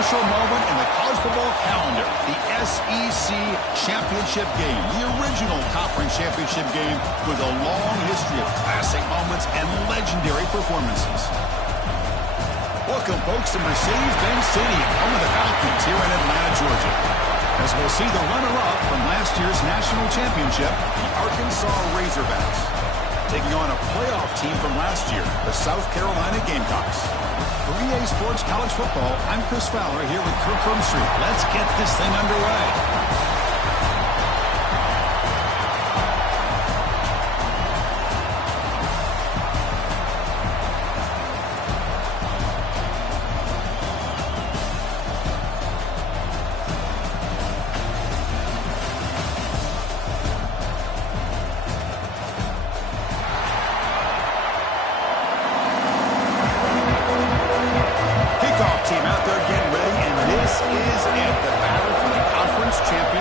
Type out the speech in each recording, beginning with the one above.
special moment in the college football calendar, the SEC Championship game, the original conference championship game with a long history of classic moments and legendary performances. Welcome, folks, to Mercedes-Benz Stadium, home of the Falcons here in Atlanta, Georgia, as we'll see the runner-up from last year's national championship, the Arkansas Razorbacks, taking on a playoff team from last year, the South Carolina Gamecocks. For EA Sports College Football, I'm Chris Fowler here with Kirk Street. Let's get this thing underway.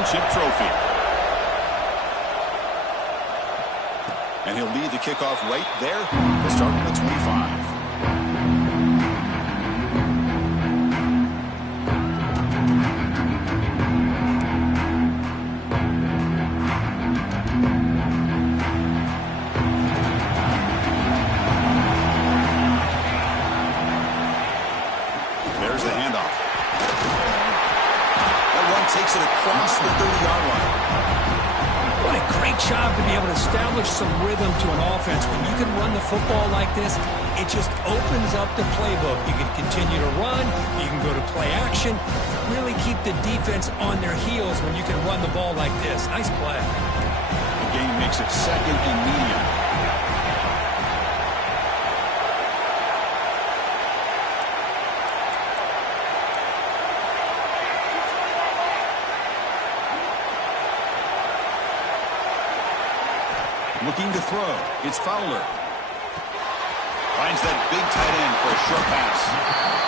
Trophy. And he'll lead the kickoff right there to start at the 25. There's the handoff. Takes it across the 30-yard line. What a great job to be able to establish some rhythm to an offense. When you can run the football like this, it just opens up the playbook. You can continue to run. You can go to play action. Really keep the defense on their heels when you can run the ball like this. Nice play. The game makes it second and medium. Looking to throw. It's Fowler. Finds that big tight end for a short pass.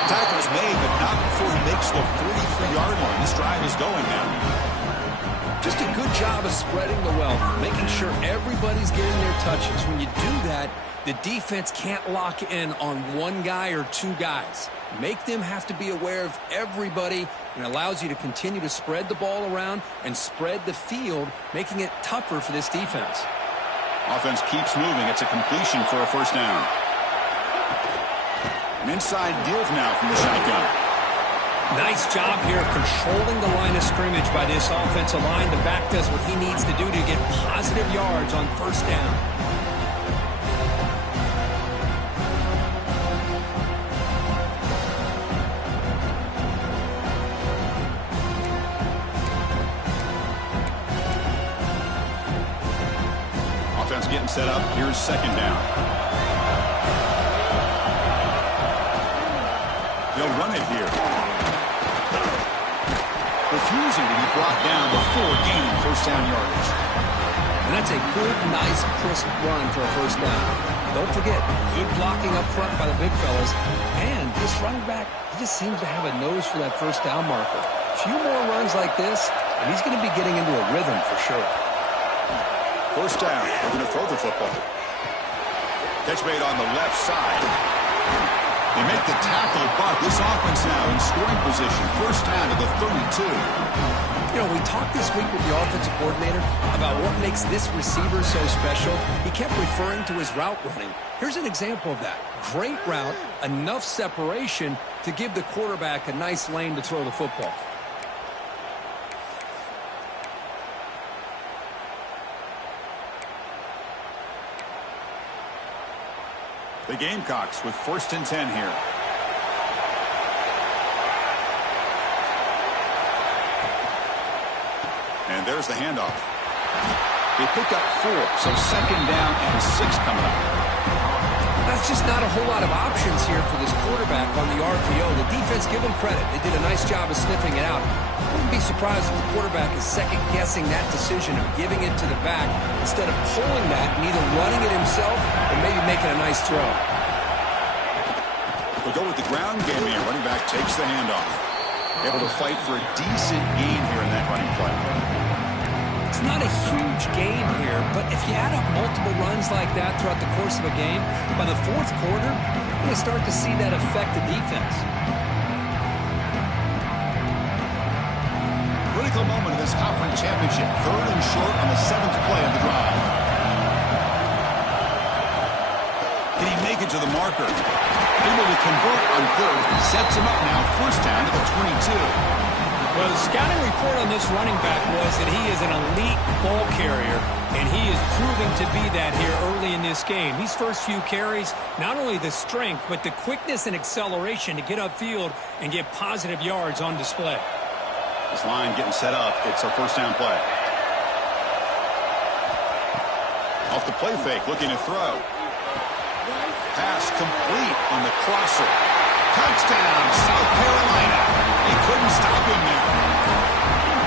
Tackle's made, but not before he makes the 43-yard line. This drive is going now. Just a good job of spreading the wealth, making sure everybody's getting their touches. When you do that, the defense can't lock in on one guy or two guys. Make them have to be aware of everybody, and allows you to continue to spread the ball around and spread the field, making it tougher for this defense. Offense keeps moving. It's a completion for a first down. An inside give now from the shotgun. Nice job here of controlling the line of scrimmage by this offensive line. The back does what he needs to do to get positive yards on first down. Getting set up. Here's second down. They'll run it here. Refusing to be brought down before gaining first down yardage. And that's a good, nice, crisp run for a first down. Don't forget, good blocking up front by the big fellas. And this running back, he just seems to have a nose for that first down marker. A few more runs like this, and he's going to be getting into a rhythm for sure. First down, they're going to throw the football. Catch made on the left side. They make the tackle, but this offense now in scoring position. First down to the 32. You know, we talked this week with the offensive coordinator about what makes this receiver so special. He kept referring to his route running. Here's an example of that. Great route, enough separation to give the quarterback a nice lane to throw the football. The Gamecocks with first and 10 here. And there's the handoff. They pick up 4, so second down and 6 coming up. That's just not a whole lot of options here for this quarterback on the RPO. The defense, give them credit. They did a nice job of sniffing it out. I wouldn't be surprised if the quarterback is second-guessing that decision of giving it to the back instead of pulling that and either running it himself or maybe making a nice throw. They'll go with the ground game here. Running back takes the handoff. Able to fight for a decent gain here in that running play. It's not a huge gain here, but if you add up multiple runs like that throughout the course of a game, by the fourth quarter, you're going to start to see that affect the defense. this conference championship. 3rd and short on the 7th play of the drive. Did he make it to the marker? Able to convert on 3rd. Sets him up now. 1st down to the 22. Well, the scouting report on this running back was that he is an elite ball carrier, and he is proving to be that here early in this game. These first few carries, not only the strength, but the quickness and acceleration to get upfield and get positive yards on display. This line getting set up. It's a 1st down play. Off the play fake, looking to throw. Pass complete on the crosser. Touchdown, South Carolina. They couldn't stop him there.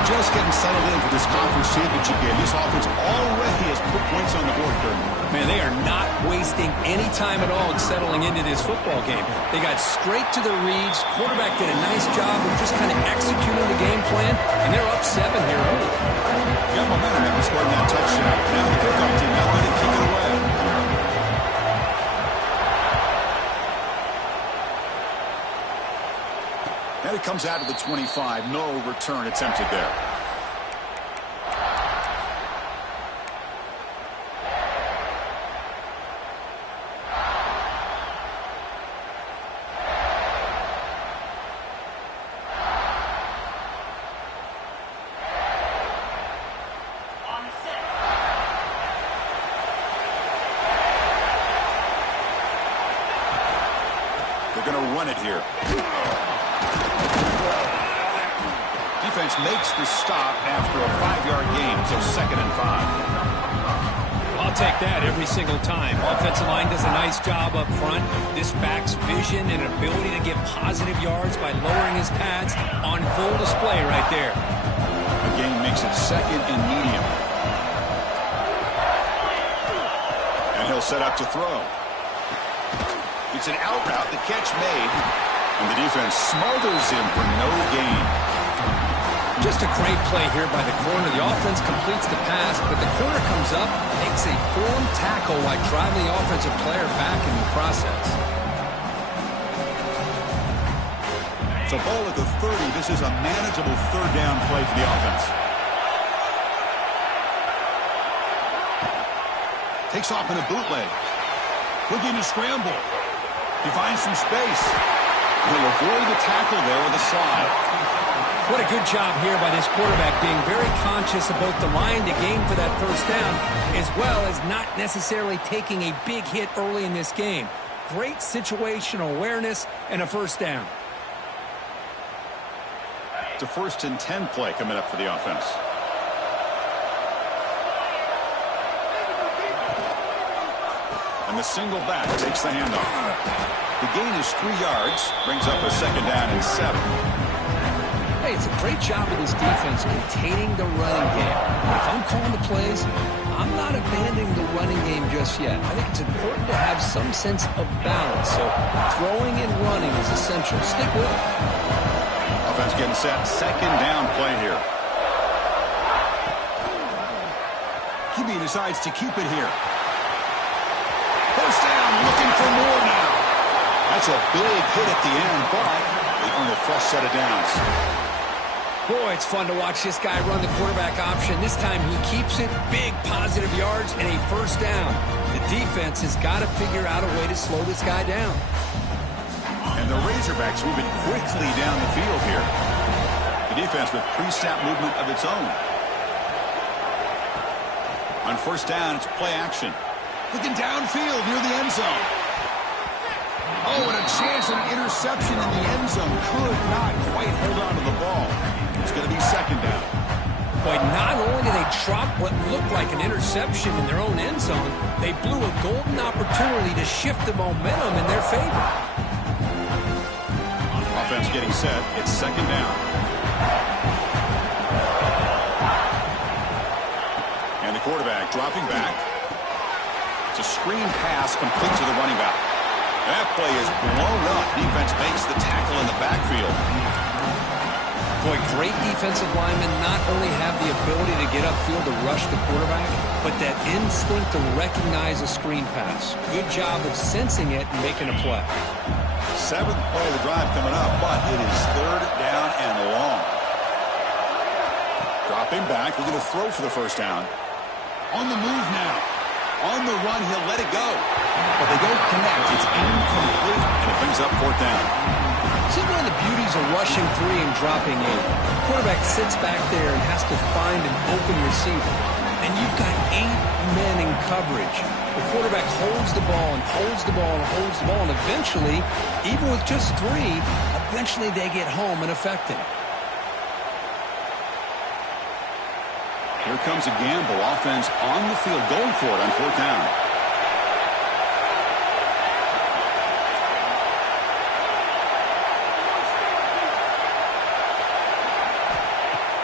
Just getting settled in for this conference championship game. This offense already has put points on the board, Kirk. Man, they are not wasting any time at all in settling into this football game. They got straight to their reads. Quarterback did a nice job of just kind of executing the game plan, and they're up 7 here early. Got momentum after scoring that touchdown. Now the kickoff team, now let it kick it away. And it comes out to the 25. No return attempted there. They're going to run it here. Defense makes the stop after a 5-yard gain, so 2nd and 5. I'll take that every single time. Offensive line does a nice job up front. This back's vision and ability to get positive yards by lowering his pads on full display right there. The game makes it 2nd and medium. And he'll set up to throw. It's an out route, the catch made, and the defense smothers him for no gain. Just a great play here by the corner. The offense completes the pass, but the corner comes up, makes a form tackle while driving the offensive player back in the process. So ball at the 30. This is a manageable 3rd down play for the offense. Takes off in a bootleg. Looking to scramble. He finds some space. He'll avoid the tackle there with a slide. What a good job here by this quarterback, being very conscious of both the line to gain for that 1st down, as well as not necessarily taking a big hit early in this game. Great situational awareness and a 1st down. It's a 1st and 10 play coming up for the offense. And the single back takes the handoff. The gain is 3 yards, brings up a 2nd down and 7. Hey, it's a great job of this defense containing the running game. If I'm calling the plays, I'm not abandoning the running game just yet. I think it's important to have some sense of balance. So throwing and running is essential. Stick with it. Offense getting set. 2nd down play here. QB decides to keep it here. 1st down, looking for more now. That's a big hit at the end, but they earn a fresh set of downs. Boy, it's fun to watch this guy run the quarterback option. This time he keeps it, big positive yards, and a 1st down. The defense has got to figure out a way to slow this guy down. And the Razorbacks moving quickly down the field here. The defense with pre-snap movement of its own. On 1st down, it's play action. Looking downfield near the end zone. Oh, and a chance at an interception in the end zone. Could not quite hold on to the ball. It's going to be 2nd down. Boy, not only did they drop what looked like an interception in their own end zone, they blew a golden opportunity to shift the momentum in their favor. Offense getting set. It's 2nd down. And the quarterback dropping back. It's a screen pass complete to the running back. That play is blown up. Defense makes the tackle in the backfield. Boy, great defensive linemen not only have the ability to get upfield to rush the quarterback, but that instinct to recognize a screen pass. Good job of sensing it and making a play. 7th play of the drive coming up, but it is 3rd down and long. Drop Dropping back, looking to throw for the first down. On the move now. On the run, he'll let it go. But they don't connect. It's incomplete, and it brings up fourth down. This is one of the beauties of rushing 3 and dropping 8. The quarterback sits back there and has to find an open receiver. And you've got 8 men in coverage. The quarterback holds the ball and holds the ball and holds the ball. And eventually, even with just 3, eventually they get home and affect him. Here comes a gamble. Offense on the field, going for it on fourth down.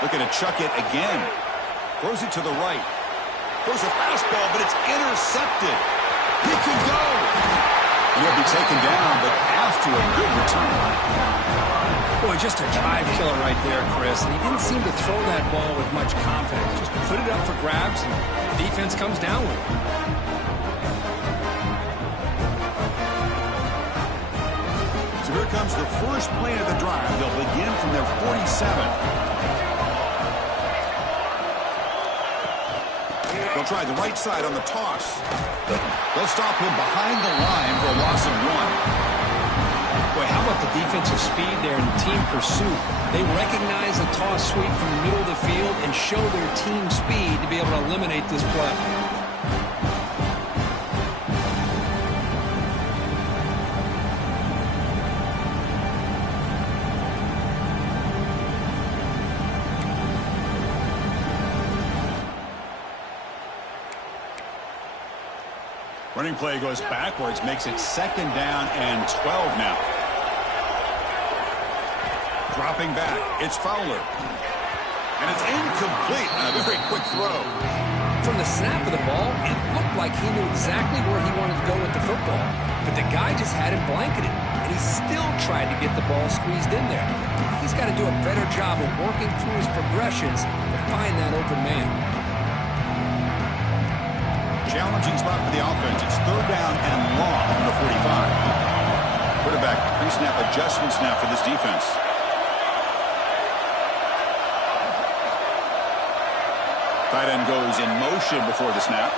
Looking to chuck it again. Throws it to the right. Throws a fastball, but it's intercepted. He could go. He'll be taken down, but after a good return. Boy, just a drive killer right there, Chris. And he didn't seem to throw that ball with much confidence. Just put it up for grabs, and the defense comes down with it. So here comes the first play of the drive. They'll begin from their 47. They'll try the right side on the toss. They'll stop him behind the line for a loss of 1. Boy, how about the defensive speed there in team pursuit? They recognize the toss sweep from the middle of the field and show their team speed to be able to eliminate this play. Running play goes backwards, makes it second down and 12 now. Dropping back, it's Fowler. And it's incomplete on a very quick throw. From the snap of the ball, it looked like he knew exactly where he wanted to go with the football. But the guy just had him blanketed, and he still tried to get the ball squeezed in there. He's got to do a better job of working through his progressions to find that open man. Challenging spot for the offense. It's third down and long from the 45. Quarterback pre-snap adjustment snap for this defense. Tight end goes in motion before the snap.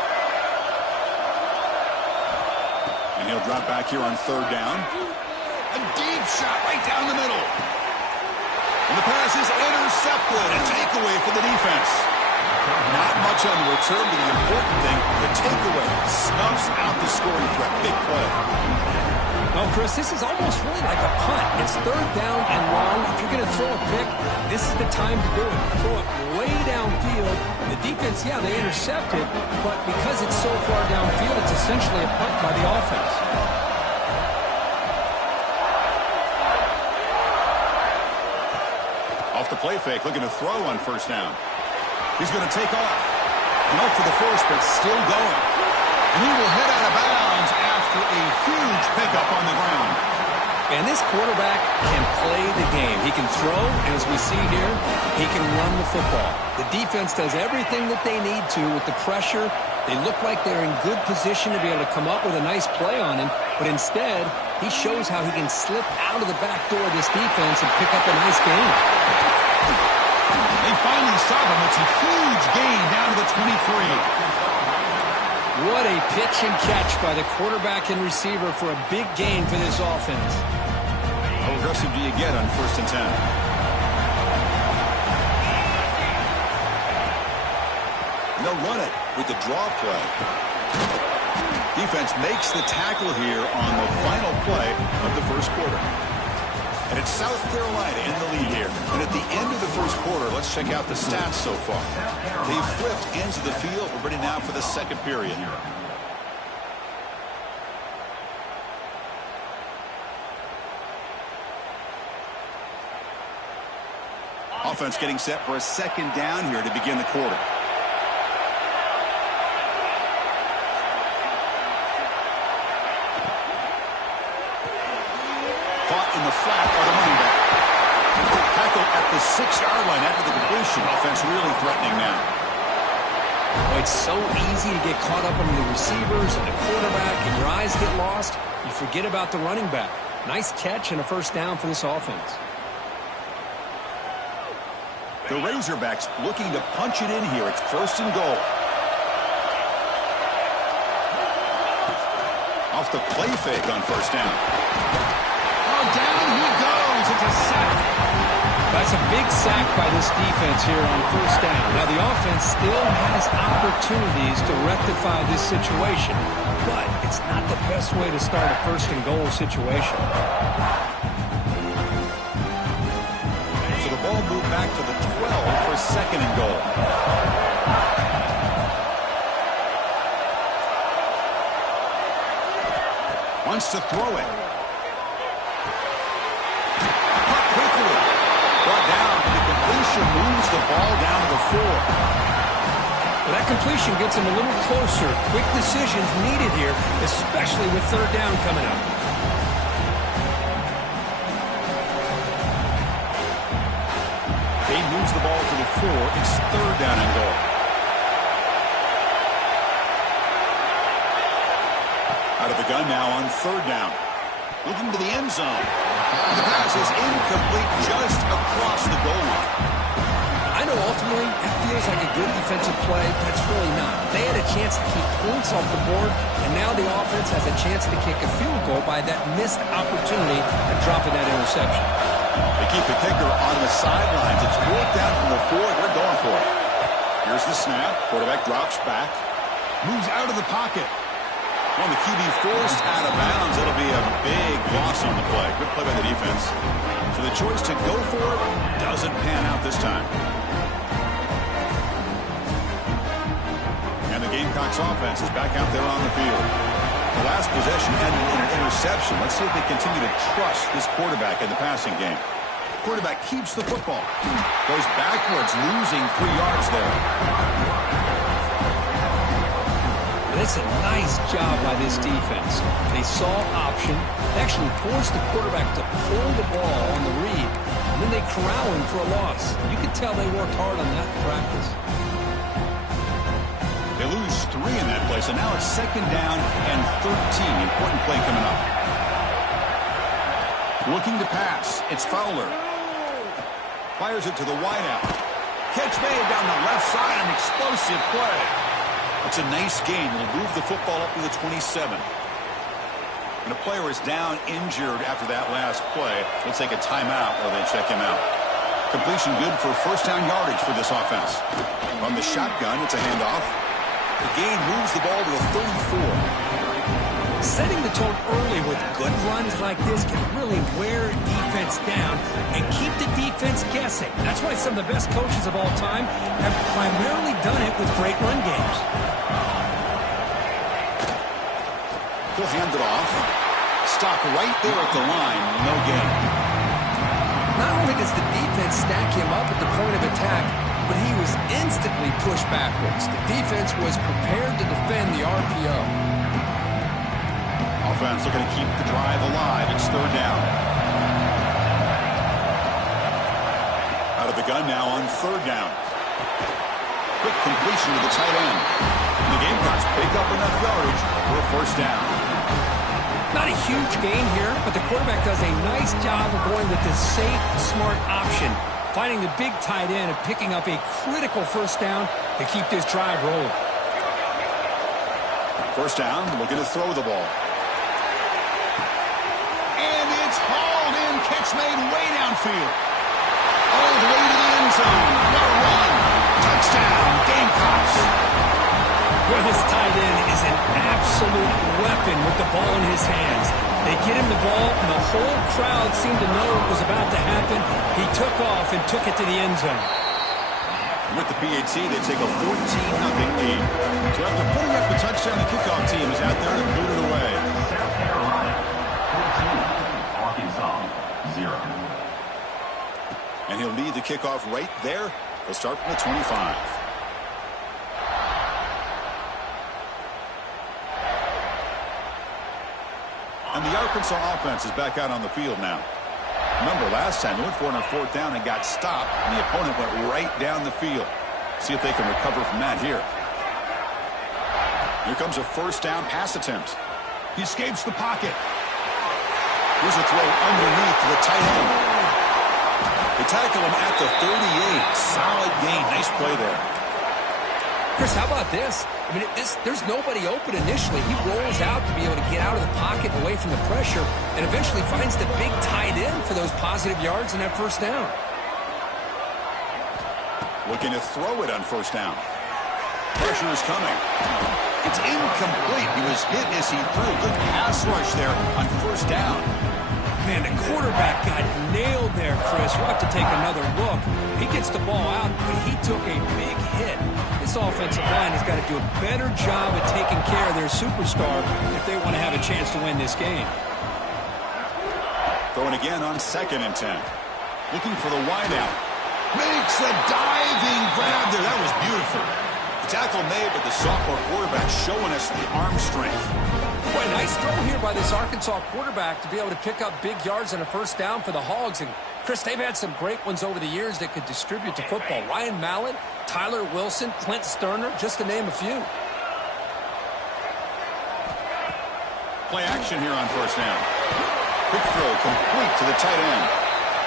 And he'll drop back here on third down. A deep shot right down the middle. And the pass is intercepted. A takeaway for the defense. Not much on the return, but the important thing, the takeaway snuffs out the scoring threat. Big play. Well, Chris, this is almost really like a punt. It's third down and long. If you're going to throw a pick, this is the time to do it. Throw it way downfield. The defense, yeah, they intercepted, but because it's so far downfield, it's essentially a punt by the offense. Off the play fake, looking to throw on first down. He's going to take off. No for the first, but still going. And he will head out of bounds after a huge pickup on the ground. And this quarterback can play the game. He can throw, and as we see here, he can run the football. The defense does everything that they need to with the pressure. They look like they're in good position to be able to come up with a nice play on him, but instead, he shows how he can slip out of the back door of this defense and pick up a nice gain. They finally stop him. It's a huge gain down to the 23. What a pitch and catch by the quarterback and receiver for a big gain for this offense. How aggressive do you get on first and 10? And they'll run it with the draw play. Defense makes the tackle here on the final play of the first quarter. And it's South Carolina in the lead here. And at the end of the first quarter, let's check out the stats so far. They've flipped ends of the field. We're ready now for the second period. Offense getting set for a second down here to begin the quarter. Caught in the flat by the running back. Tackle at the 6-yard line after the completion. Offense really threatening now. Well, it's so easy to get caught up on the receivers and the quarterback, and your eyes get lost. You forget about the running back. Nice catch and a first down for this offense. The Razorbacks looking to punch it in here. It's 1st and goal. Off the play fake on 1st down. Oh, down he goes. It's a sack. That's a big sack by this defense here on 1st down. Now, the offense still has opportunities to rectify this situation, but it's not the best way to start a 1st and goal situation. So the ball moved back to the 12 for 2nd and goal. Wants to throw it. Caught quickly. Brought down. The completion moves the ball down to the 4. Well, that completion gets him a little closer. Quick decisions needed here, especially with 3rd down coming up. They moves the ball to the 4. It's 3rd down and goal. Out of the gun now on 3rd down. Looking to the end zone. The pass is incomplete just across the goal line. I know ultimately that feels like a good defensive play, but it's really not. They had a chance to keep points off the board, and now the offense has a chance to kick a field goal by that missed opportunity of dropping that interception. They keep the kicker on the sidelines. It's 4th down from the 4. They're going for it. Here's the snap. Quarterback drops back. Moves out of the pocket. When the QB forced out of bounds, it'll be a big loss on the play. Good play by the defense. So the choice to go for it doesn't pan out this time. And the Gamecocks offense is back out there on the field. The last possession ended in an interception. Let's see if they continue to trust this quarterback in the passing game. Quarterback keeps the football. Goes backwards, losing 3 yards there. That's a nice job by this defense. They saw option. They actually forced the quarterback to pull the ball on the read, and then they corral him for a loss. You can tell they worked hard on that in practice. They lose 3 in that play, so now it's 2nd down and 13. Important play coming up. Looking to pass. It's Fowler. Fires it to the wideout. Catch made down the left side. An explosive play. It's a nice game. We'll move the football up to the 27. And a player is down injured after that last play. We'll take a timeout while they check him out. Completion good for 1st down yardage for this offense. From the shotgun, it's a handoff. The gain moves the ball to the 34. Setting the tone early with good runs like this can really wear defense down and keep the defense guessing. That's why some of the best coaches of all time have primarily done it with great run games. He'll hand it off. Stop right there at the line. No gain. Not only does the defense stack him up at the point of attack, but he was instantly pushed backwards. The defense was prepared to defend the RPO. Offense looking to keep the drive alive. It's 3rd down. Out of the gun now on 3rd down. Quick completion to the tight end. And the Gamecocks pick up enough yardage for a 1st down. Not a huge gain here, but the quarterback does a nice job of going with the safe, smart option, finding the big tight end and picking up a critical 1st down to keep this drive rolling. 1st down, looking to throw the ball. And it's hauled in, catch made way downfield. All the way to the end zone. What a run. Touchdown, Gamecocks. Boy, this tight end is an absolute weapon with the ball in his hands. They get him the ball, and the whole crowd seemed to know it was about to happen. He took off and took it to the end zone. With the PAT, they take a 14-0 lead. So after putting up the touchdown, the kickoff team is out there to boot it away. South Carolina, 14. Arkansas, 0. And he'll lead the kickoff right there. He'll start from the 25. And the Arkansas offense is back out on the field now. Remember, last time they went for it on 4th down and got stopped, and the opponent went right down the field. See if they can recover from that here. Here comes a 1st down pass attempt. He escapes the pocket. Here's a throw underneath to the tight end. The They tackle him at the 38. Solid gain. Nice play there. Chris, how about this? I mean, there's nobody open initially. He rolls out to be able to get out of the pocket away from the pressure and eventually finds the big tight end for those positive yards and that first down. Looking to throw it on first down. Pressure is coming. It's incomplete. He was hit as he threw. Good pass rush there on first down. Man, the quarterback got nailed there, Chris. We'll have to take another look. He gets the ball out, but he took a big hit. This offensive line has got to do a better job of taking care of their superstar if they want to have a chance to win this game. Throwing again on 2nd and 10. Looking for the wideout. Makes a diving grab there. That was beautiful. The tackle made, but the sophomore quarterback showing us the arm strength. Boy, nice throw here by this Arkansas quarterback to be able to pick up big yards on a first down for the Hogs. And, Chris, they've had some great ones over the years that could distribute the football. Ryan Mallett, Tyler Wilson, Clint Sterner, just to name a few. Play action here on first down. Quick throw complete to the tight end.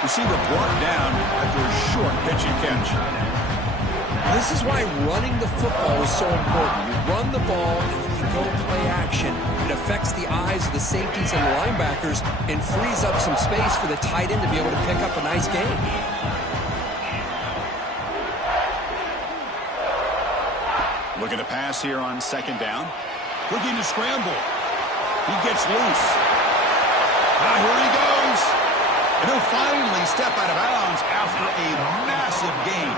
Receiver brought down after a short pitch and catch. This is why running the football is so important. You run the ball and then you go play action. It affects the eyes of the safeties and the linebackers and frees up some space for the tight end to be able to pick up a nice gain. Looking to pass here on 2nd down. Looking to scramble. He gets loose. Now here he goes. And he'll finally step out of bounds after a massive gain.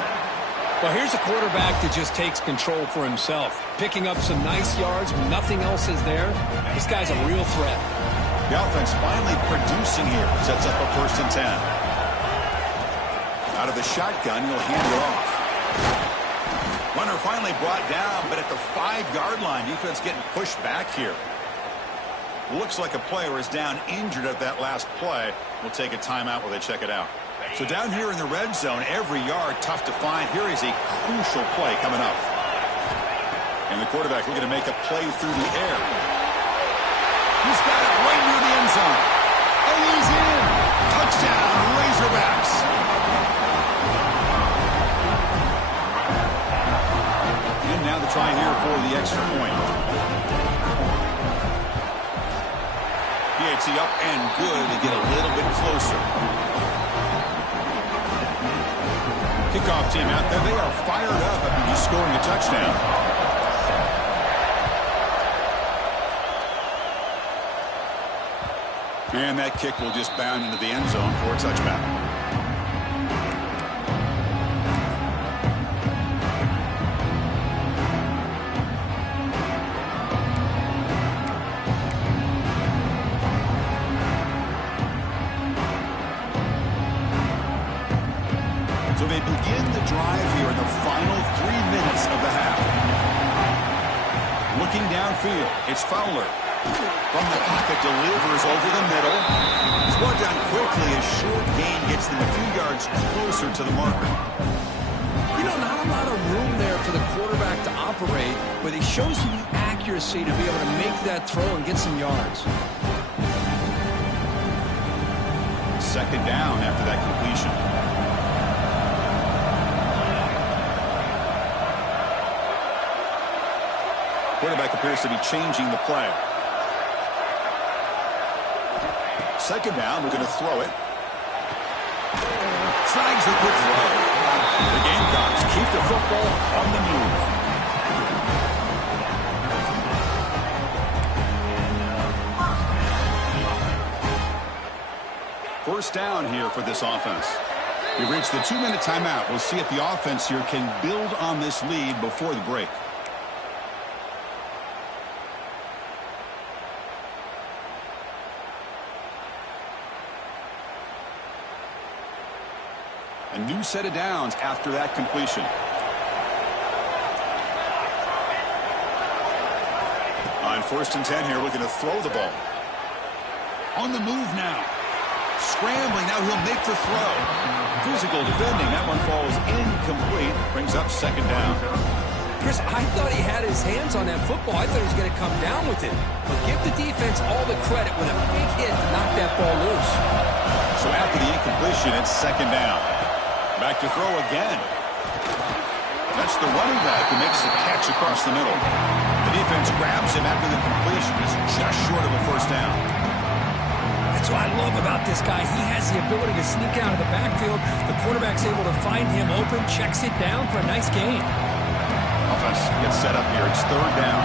Well, here's a quarterback that just takes control for himself. Picking up some nice yards when nothing else is there. This guy's a real threat. The offense finally producing here. Sets up a 1st and 10. Out of the shotgun, he'll hand it off. Runner finally brought down, but at the 5-yard line, defense getting pushed back here. Looks like a player is down injured at that last play. We'll take a timeout while they check it out. So down here in the red zone, every yard tough to find. Here is a crucial play coming up. And the quarterback looking to make a play through the air. He's got it right near the end zone. And he's in. Touchdown, Razorbacks. And now the try here for the extra point. PAT up and good to get a little bit closer. Kickoff team out there. They are fired up after just scoring a touchdown. And that kick will just bound into the end zone for a touchback. So they begin the drive here in the final 3 minutes of the half. Looking downfield, it's Fowler. From the pocket, delivers over the middle. He's brought down quickly. A short gain gets them a few yards closer to the marker. You know, not a lot of room there for the quarterback to operate, but he shows you the accuracy to be able to make that throw and get some yards. 2nd down after that completion. Quarterback appears to be changing the play. 2nd down, we're going to throw it. Snags the quick throw. The Gamecocks keep the football on the move. First down here for this offense. We've reached the 2-minute timeout. We'll see if the offense here can build on this lead before the break. A new set of downs after that completion. On 1st and 10 here, looking to throw the ball. On the move now. Scrambling, now he'll make the throw. Physical defending, that one falls incomplete. Brings up 2nd down. Chris, I thought he had his hands on that football. I thought he was going to come down with it. But give the defense all the credit with a big hit to knock that ball loose. So after the incompletion, it's 2nd down. Back to throw again. That's the running back who makes the catch across the middle. The defense grabs him after the completion. It's just short of a first down. That's what I love about this guy. He has the ability to sneak out of the backfield. The quarterback's able to find him open, checks it down for a nice gain. Offense gets set up here. It's third down.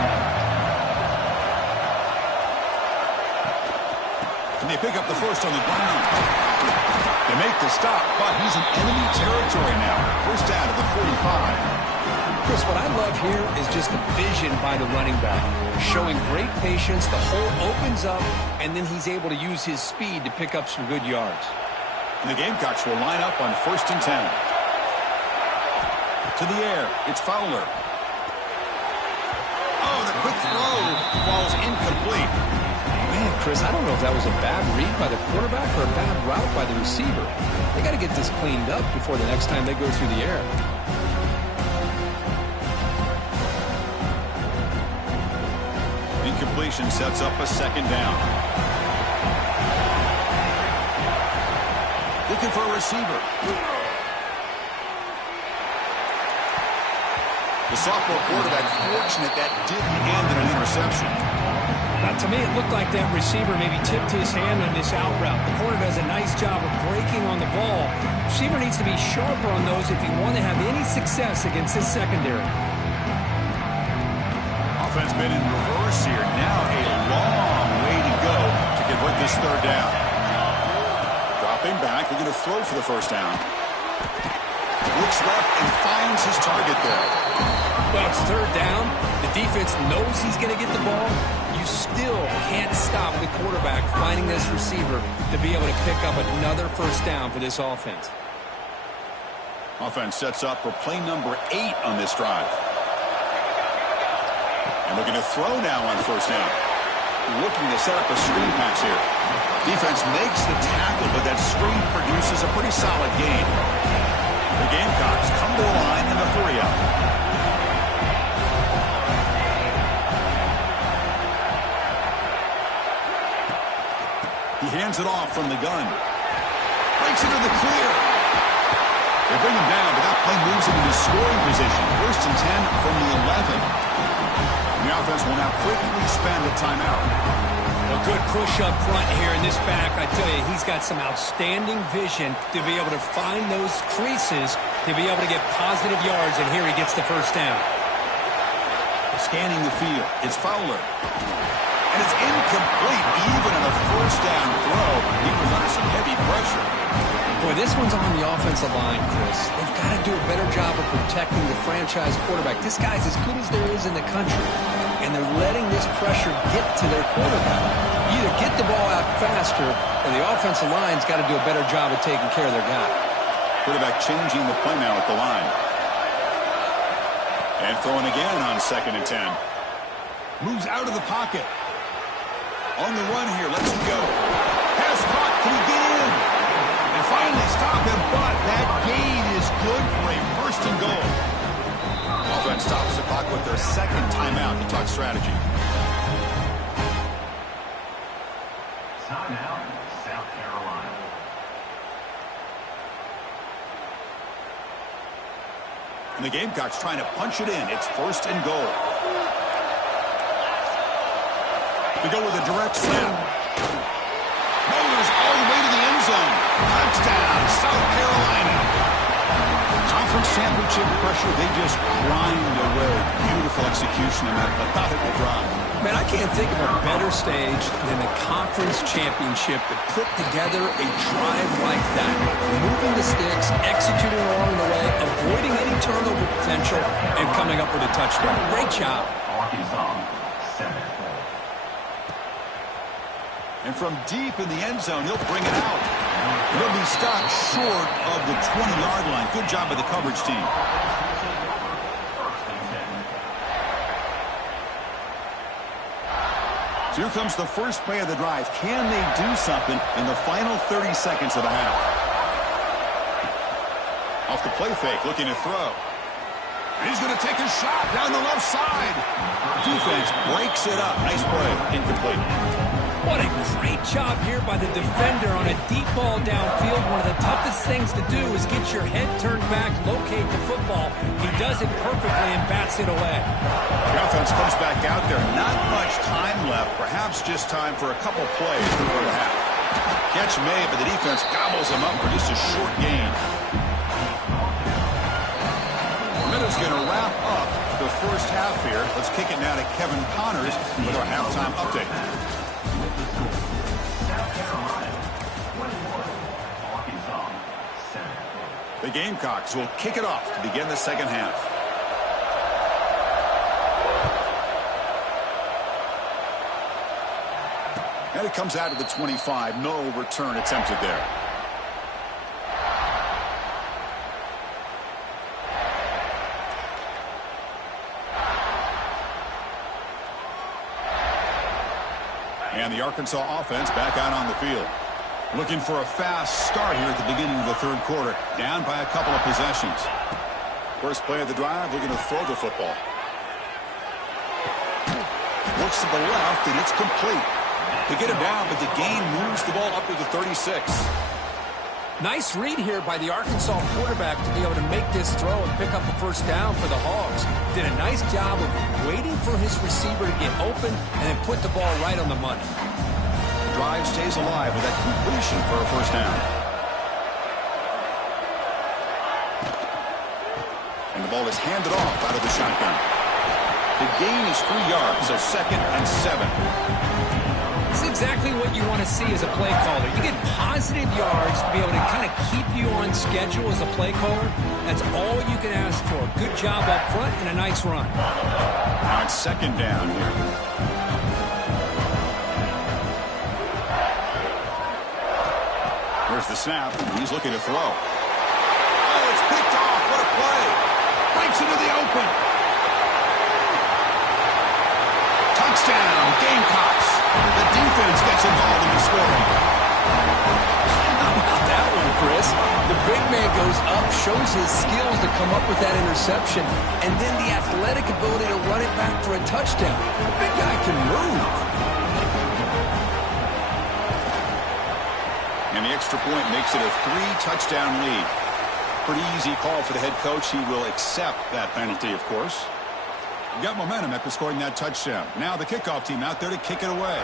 And they pick up the first on the ground. They make the stop, but he's in enemy territory now. First down to the 45. Chris, what I love here is just the vision by the running back. Showing great patience, the hole opens up, and then he's able to use his speed to pick up some good yards. And the Gamecocks will line up on 1st and 10. To the air, it's Fowler. Oh, the quick throw falls incomplete. Man, Chris, I don't know if that was a bad read by the quarterback or a bad route by the receiver. They got to get this cleaned up before the next time they go through the air. Incompletion sets up a second down. Looking for a receiver. The sophomore quarterback fortunate that didn't end in an interception. To me, it looked like that receiver maybe tipped his hand on this out route. The corner does a nice job of breaking on the ball. Receiver needs to be sharper on those if you want to have any success against this secondary. Offense been in reverse here. Now a long way to go to convert this third down. Dropping back, they're going to throw for the first down. Looks left and finds his target there. Well, it's third down. The defense knows he's going to get the ball. You still can't stop the quarterback finding this receiver to be able to pick up another first down for this offense. Offense sets up for play number 8 on this drive. And looking to throw now on first down. Looking to set up a screen pass here. Defense makes the tackle, but that screen produces a pretty solid gain. The Gamecocks come to the line in the 3-out. He hands it off from the gun. Breaks into the clear. They bring him down, but that play moves him into scoring position. 1st and 10 from the 11. And the offense will now quickly spend a timeout. A good push up front here in this back. I tell you, he's got some outstanding vision to be able to find those creases to be able to get positive yards, and here he gets the first down. Scanning the field, it's Fowler. And it's incomplete, even on a first down throw. He was under some heavy pressure. Boy, this one's on the offensive line, Chris. They've got to do a better job of protecting the franchise quarterback. This guy's as good as there is in the country, and they're letting this pressure get to their quarterback. You either get the ball out faster, or the offensive line's got to do a better job of taking care of their guy. Quarterback changing the play now at the line. And throwing again on 2nd and 10. Moves out of the pocket. On the run here, lets him go. Pass caught, can he get in? And finally stop him, but that gain is good for a 1st and goal. Offense stops the clock with their 2nd timeout to talk strategy. Timeout, South Carolina. And the Gamecocks trying to punch it in. It's 1st and goal. We go with a direct snap. Bowlers all the way to the end zone. Touchdown, South Carolina. Conference championship pressure, they just grind away. Beautiful execution in that methodical drive. Man, I can't think of a better stage than the conference championship to put together a drive like that. Moving the sticks, executing along the way, avoiding any turnover potential, and coming up with a touchdown. Great job. Arkansas, 7. And from deep in the end zone, he'll bring it out. He'll be stopped short of the 20-yard line. Good job by the coverage team. So here comes the first play of the drive. Can they do something in the final 30 seconds of the half? Off the play fake, looking to throw. And he's going to take a shot down the left side. Defense breaks it up. Nice play. Incomplete. What a great job here by the defender on a deep ball downfield. One of the toughest things to do is get your head turned back, locate the football. He does it perfectly and bats it away. The offense comes back out there. Not much time left. Perhaps just time for a couple plays before the half. Catch made, but the defense gobbles him up for just a short gain. Minute's going to wrap up the first half here. Let's kick it now to Kevin Connors with our halftime update. The Gamecocks will kick it off to begin the second half. And it comes out to the 25. No return attempted there. And the Arkansas offense back out on the field. Looking for a fast start here at the beginning of the third quarter. Down by a couple of possessions. First play of the drive, looking to throw the football. Looks to the left, and it's complete. They get him down, but the gain moves the ball up to the 36. Nice read here by the Arkansas quarterback to be able to make this throw and pick up a first down for the Hogs. Did a nice job of waiting for his receiver to get open and then put the ball right on the money. The drive stays alive with that completion for a first down. And the ball is handed off out of the shotgun. The gain is 3 yards, so 2nd and 7. It's exactly what you want to see as a play caller. You get positive yards to be able to kind of keep you on schedule as a play caller. That's all you can ask for. Good job up front and a nice run. Now it's 2nd down here. Here's the snap. He's looking to throw. Oh, it's picked off. What a play. Breaks into the open. Touchdown, Gamecocks. The defense gets involved in the scoring. How about that one, Chris? The big man goes up, shows his skills to come up with that interception, and then the athletic ability to run it back for a touchdown. The big guy can move. And the extra point makes it a 3-touchdown lead. Pretty easy call for the head coach. He will accept that penalty, of course. Got momentum after scoring that touchdown. Now the kickoff team out there to kick it away.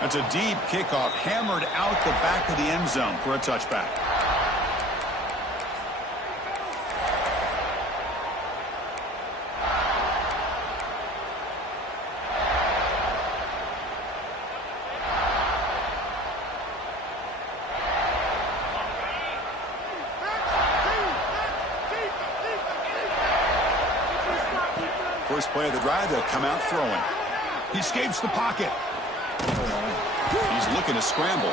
That's a deep kickoff, hammered out the back of the end zone for a touchback. First play of the drive, they'll come out throwing. He escapes the pocket. He's looking to scramble.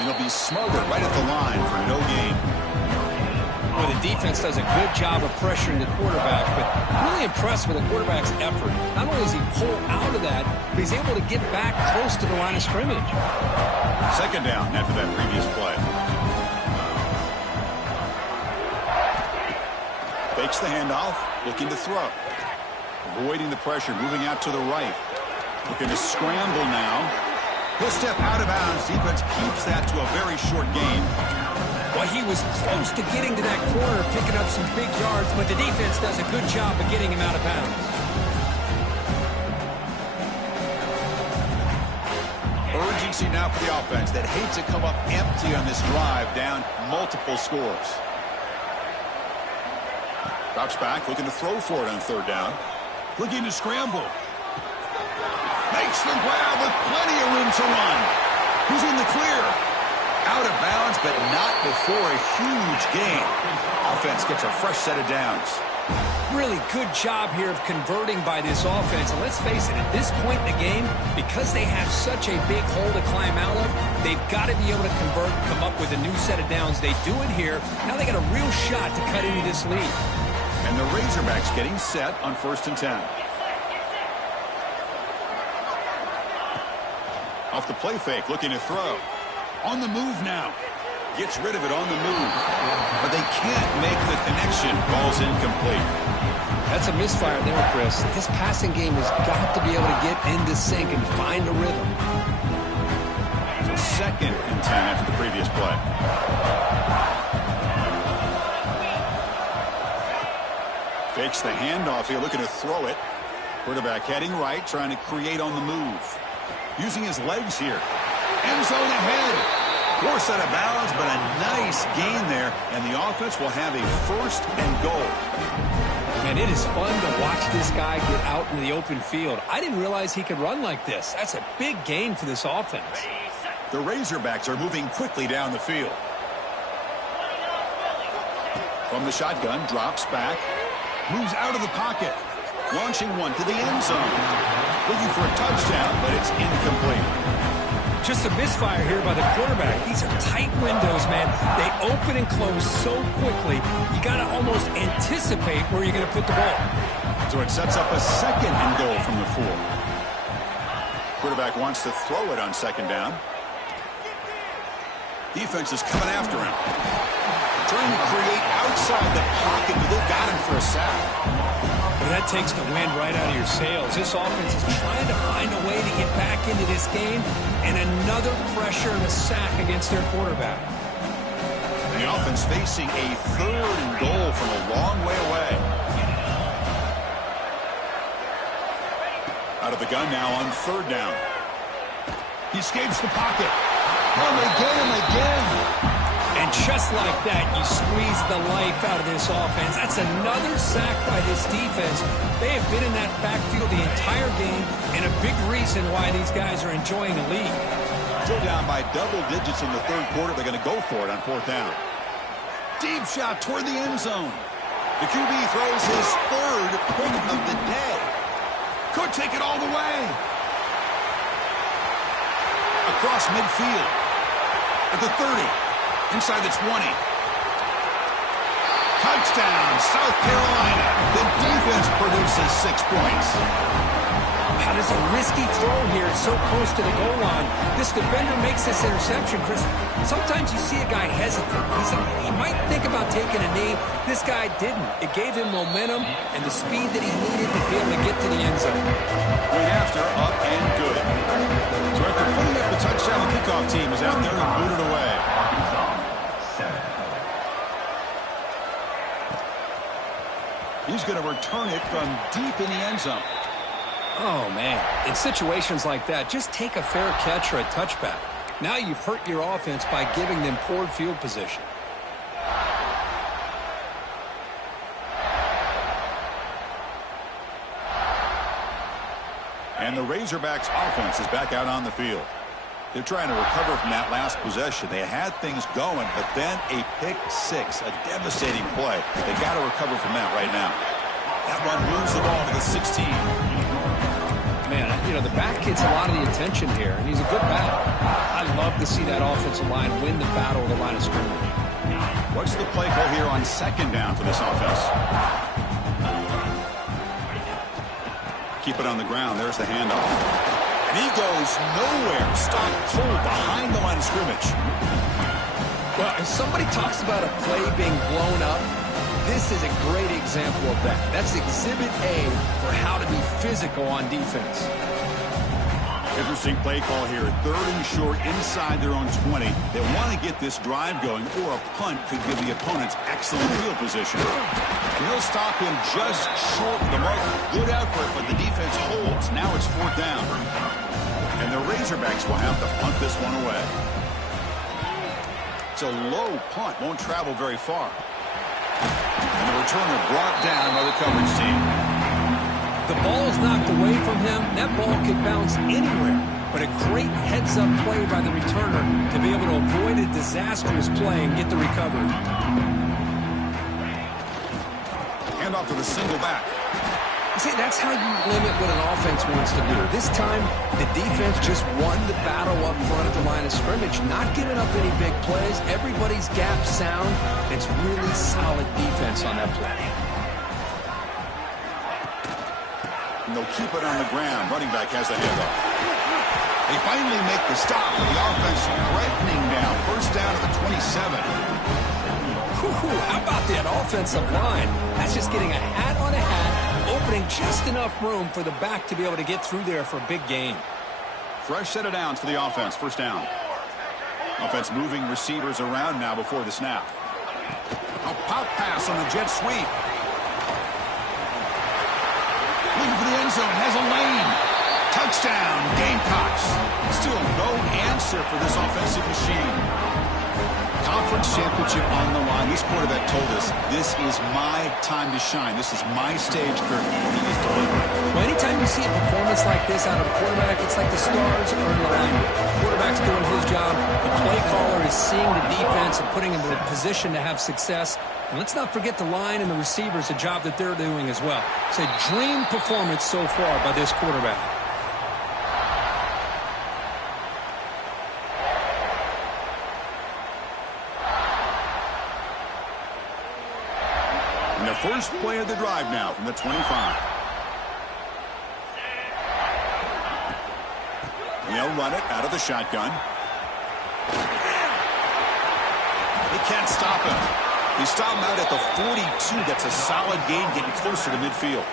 And he'll be smothered right at the line for no gain. Well, the defense does a good job of pressuring the quarterback, but really impressed with the quarterback's effort. Not only does he pull out of that, but he's able to get back close to the line of scrimmage. 2nd down after that previous play. Fakes the handoff, looking to throw. Avoiding the pressure, moving out to the right. Looking to scramble now. He'll step out of bounds. Defense keeps that to a very short gain. Well, he was close to getting to that corner, picking up some big yards, but the defense does a good job of getting him out of bounds. Urgency now for the offense that hates to come up empty on this drive, down multiple scores. Drops back, looking to throw for it on 3rd down. Looking to scramble. Makes the grab with plenty of room to run. He's in the clear. Out of bounds, but not before a huge gain. Offense gets a fresh set of downs. Really good job here of converting by this offense. And let's face it, at this point in the game, because they have such a big hole to climb out of, they've got to be able to convert, come up with a new set of downs. They do it here. Now they got a real shot to cut into this lead. And the Razorbacks getting set on 1st and 10. Off the play fake, looking to throw. On the move now. Gets rid of it on the move. But they can't make the connection. Ball's incomplete. That's a misfire there, Chris. This passing game has got to be able to get into sync and find a rhythm. So 2nd and 10 after the previous play. Fakes the handoff here, looking to throw it. Quarterback heading right, trying to create on the move. Using his legs here. End zone ahead. Forced out of bounds, but a nice gain there, and the offense will have a 1st and goal. And it is fun to watch this guy get out in the open field. I didn't realize he could run like this. That's a big gain for this offense. The Razorbacks are moving quickly down the field. From the shotgun, drops back, moves out of the pocket, launching one to the end zone. Looking for a touchdown, but it's incomplete. Just a misfire here by the quarterback. These are tight windows, man. They open and close so quickly, you got to almost anticipate where you're going to put the ball. So it sets up a 2nd and goal from the 4. Quarterback wants to throw it on 2nd down. Defense is coming after him. Trying to create outside the pocket, but they've got him for a sack. Well, that takes the wind right out of your sails. This offense is trying to find a way to get back into this game, and another pressure and a sack against their quarterback. The offense facing a 3rd and goal from a long way away. Out of the gun now on 3rd down. He escapes the pocket. Oh, they get him again. And just like that, you squeeze the life out of this offense. That's another sack by this defense. They have been in that backfield the entire game, and a big reason why these guys are enjoying the lead. Still down by double digits in the 3rd quarter. They're going to go for it on 4th down. Deep shot toward the end zone. The QB throws his 3rd pick of the day. Could take it all the way. Across midfield. At the 30. Inside the 20. Touchdown, South Carolina. The defense produces 6 points. That is a risky throw here, so close to the goal line. This defender makes this interception, Chris. Sometimes you see a guy hesitate. He might think about taking a knee. This guy didn't. It gave him momentum and the speed that he needed to be able to get to the end zone. Went after, up and good. So after putting up the touchdown, the kickoff team is out there and booted away. He's going to return it from deep in the end zone. Oh, man. In situations like that, just take a fair catch or a touchback. Now you've hurt your offense by giving them poor field position. And the Razorbacks offense is back out on the field. They're trying to recover from that last possession. They had things going, but then a pick 6, a devastating play. They got to recover from that right now. That one moves the ball to the 16. Man, you know, the back gets a lot of the attention here, and he's a good back. I love to see that offensive line win the battle of the line of scrimmage. What's the play call here on 2nd down for this offense? Keep it on the ground. There's the handoff. And he goes nowhere. Stopped cold behind the line of scrimmage. Well, if somebody talks about a play being blown up, this is a great example of that. That's Exhibit A for how to be physical on defense. Interesting play call here. 3rd and short inside their own 20. They want to get this drive going, or a punt could give the opponents excellent field position. And they'll stop him just short of the mark. Good effort, but the defense holds. Now it's 4th down. And the Razorbacks will have to punt this one away. It's a low punt. Won't travel very far. And the returner brought down by the coverage team. The ball is knocked away from him. That ball could bounce anywhere. But a great heads-up play by the returner to be able to avoid a disastrous play and get the recovery. Hand off to the single back. You see, that's how you limit what an offense wants to do. This time, the defense just won the battle up front at the line of scrimmage, not giving up any big plays. Everybody's gap sound. It's really solid defense on that play. And they'll keep it on the ground. Running back has the handoff. They finally make the stop. The offense threatening now. 1st down to the 27. How about that offensive line? That's just getting a hat on a hat opening just enough room for the back to be able to get through there for a big gain. Fresh set of downs for the offense. First down. Offense moving receivers around now before the snap. A pop pass on the jet sweep. Looking for the end zone. Has a lane. Touchdown, Gamecocks. Still no answer for this offensive machine. Conference championship on the line. This quarterback told us, this is my time to shine. This is my stage curtain. He is delivering. Well, anytime you see a performance like this out of a quarterback, it's like the stars are in alignment. The quarterback's doing his job. The play caller is seeing the defense and putting him in a position to have success. And let's not forget the line and the receivers, the job that they're doing as well. It's a dream performance so far by this quarterback. And the first play of the drive now from the 25. They'll run it out of the shotgun. They can't stop him. They stop him out at the 42. That's a solid gain, getting closer to midfield.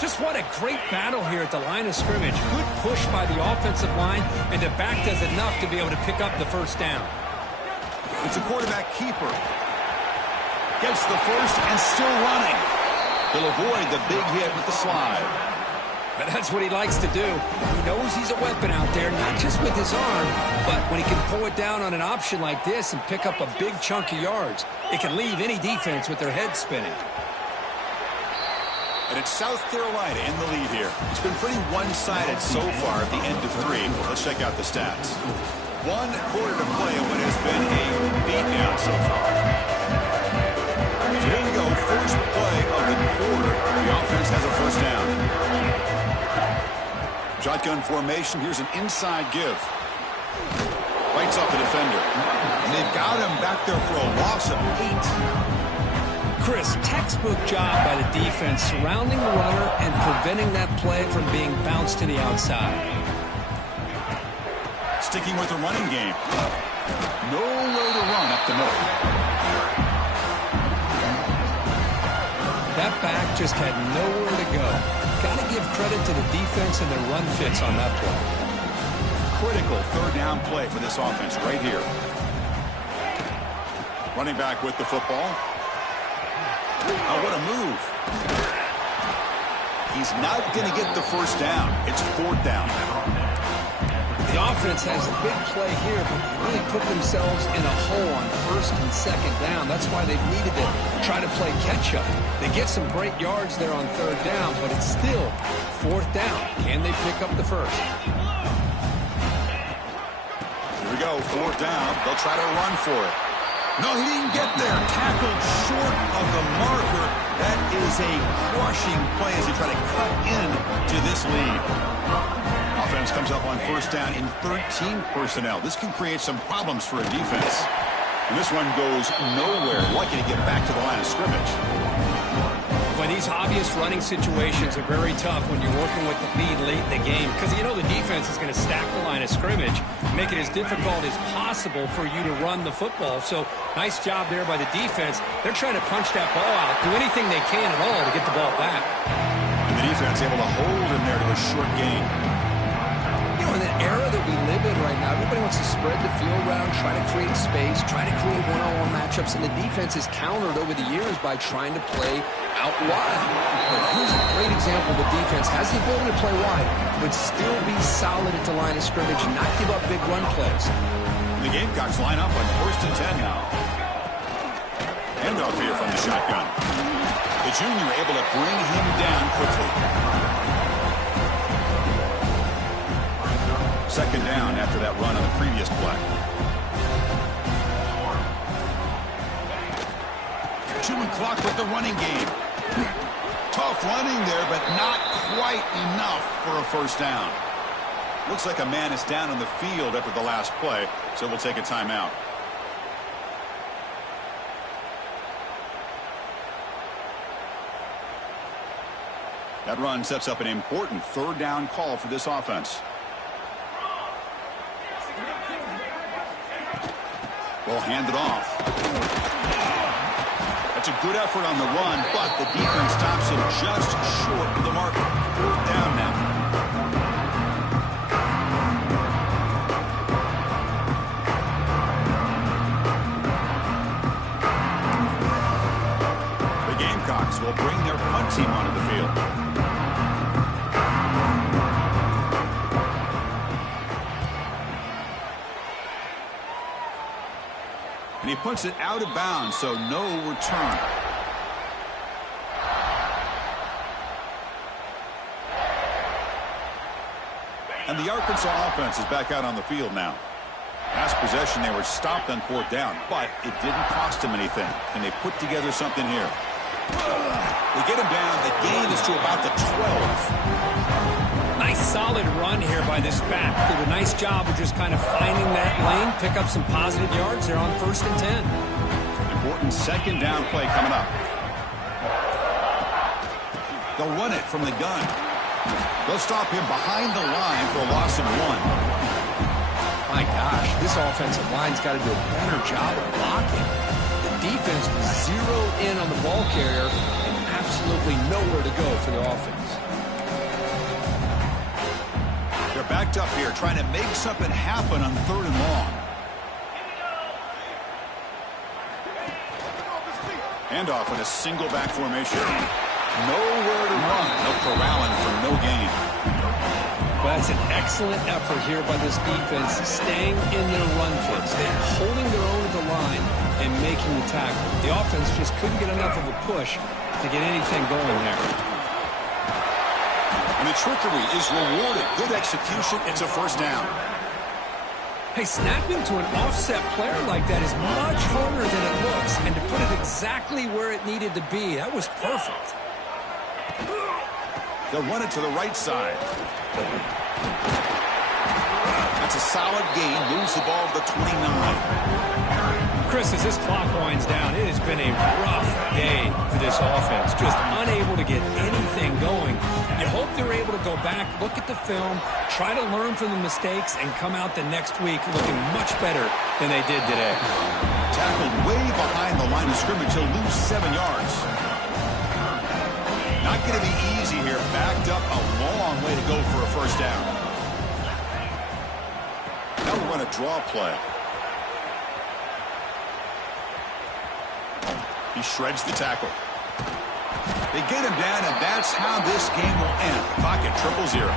Just what a great battle here at the line of scrimmage. Good push by the offensive line, and the back does enough to be able to pick up the first down. It's a quarterback keeper. Gets the first and still running. He'll avoid the big hit with the slide. But that's what he likes to do. He knows he's a weapon out there, not just with his arm, but when he can pull it down on an option like this and pick up a big chunk of yards, it can leave any defense with their head spinning. And it's South Carolina in the lead here. It's been pretty one-sided so far at the end of 3. Let's check out the stats. 1 quarter to play in what has been a beatdown so far. So here we go, first play of the quarter. The offense has a first down. Shotgun formation. Here's an inside give. Bites off the defender. And they've got him back there for a loss of 8. Chris, textbook job by the defense surrounding the runner and preventing that play from being bounced to the outside. Sticking with the running game. No way to run up the middle. That back just had nowhere to go. Got to give credit to the defense and their run fits on that play. Critical third down play for this offense right here. Running back with the football. Oh, what a move. He's not going to get the first down. It's 4th down. The offense has a big play here, but they really put themselves in a hole on 1st and 2nd down. That's why they've needed to try to play catch-up. They get some great yards there on 3rd down, but it's still 4th down. Can they pick up the first? Here we go, 4th down. They'll try to run for it. No, he didn't get there. Tackled short of the marker. That is a crushing play as they try to cut in to this lead. Offense comes up on 1st down in 13 personnel. This can create some problems for a defense. And this one goes nowhere. Lucky to get back to the line of scrimmage. Well, these obvious running situations are very tough when you're working with the lead late in the game because you know the defense is going to stack the line of scrimmage, make it as difficult as possible for you to run the football. So nice job there by the defense. They're trying to punch that ball out, do anything they can at all to get the ball back. And the defense able to hold him there to a short gain. You know, in the era that we live in right now, everybody wants to spread the field around, try to create space, try to create one-on-one matchups, and the defense is countered over the years by trying to play out wide. But here's a great example of the defense has the ability to play wide, but still be solid at the line of scrimmage, not give up big run plays. The Gamecocks line up on 1st and 10 now. Handoff here from the shotgun. The junior able to bring him down quickly. 2nd down after that run on the previous play. Chewing clock with the running game. Tough running there, but not quite enough for a first down. Looks like a man is down on the field after the last play, so we'll take a timeout. That run sets up an important 3rd down call for this offense. We'll hand it off. That's a good effort on the run, but the defense stops him just short of the marker. 4th down now. The Gamecocks will bring their punt team onto the field. And he puts it out of bounds, so no return. And the Arkansas offense is back out on the field now. Last possession, they were stopped on 4th down, but it didn't cost them anything. And they put together something here. They get him down. The gain is to about the 12. Nice solid run here by this back. Did a nice job of just kind of finding that lane, pick up some positive yards there on 1st and 10. Important 2nd down play coming up. They'll run it from the gun. They'll stop him behind the line for a loss of 1. My gosh, this offensive line's got to do a better job of blocking. The defense was zeroed in on the ball carrier and absolutely nowhere to go for the offense. They're backed up here trying to make something happen on 3rd and long. Handoff in a single back formation. Nowhere to run. They'll corral him for no gain. Well, that's an excellent effort here by this defense, staying in their run fits. They're holding their own at the line and making the tackle. The offense just couldn't get enough of a push to get anything going there. And the trickery is rewarded. Good execution. It's a 1st down. Hey, snapping to an offset player like that is much harder than it looks. And to put it exactly where it needed to be, that was perfect. They'll run it to the right side. That's a solid gain. Moves the ball to the 29. Chris, as this clock winds down, it has been a rough day for this offense. Just unable to get anything going. You hope they're able to go back, look at the film, try to learn from the mistakes, and come out the next week looking much better than they did today. Tackled way behind the line of scrimmage. He'll lose 7 yards. Not going to be easy here. Backed up a long way to go for a 1st down. Now we'll run a draw play. He shreds the tackle. They get him down, and that's how this game will end. Clock at 0-0.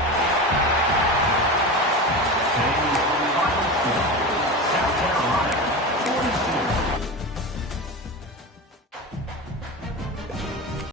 South Carolina, 46.